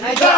ナイス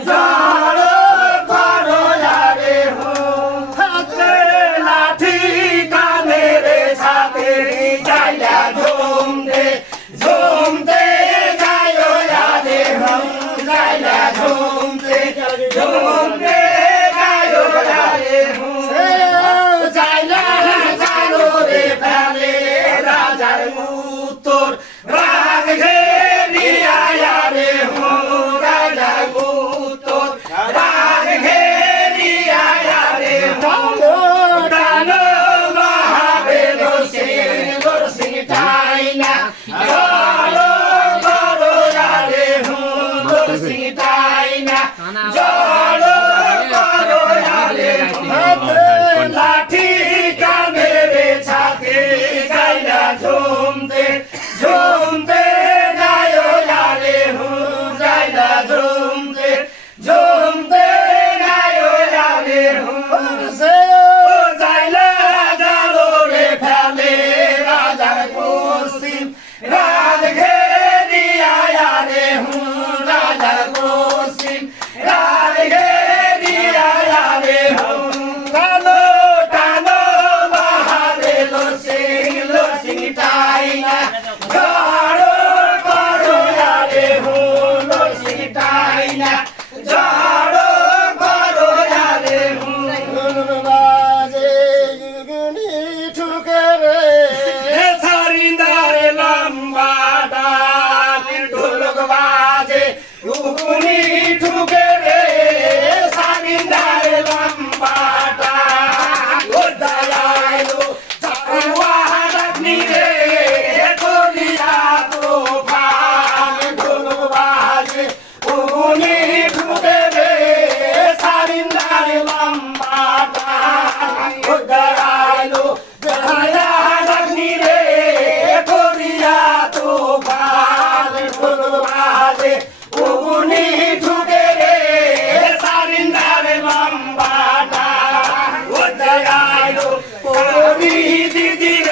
ઝાડો Bolsonaro. Ah! me. দিদি দিদি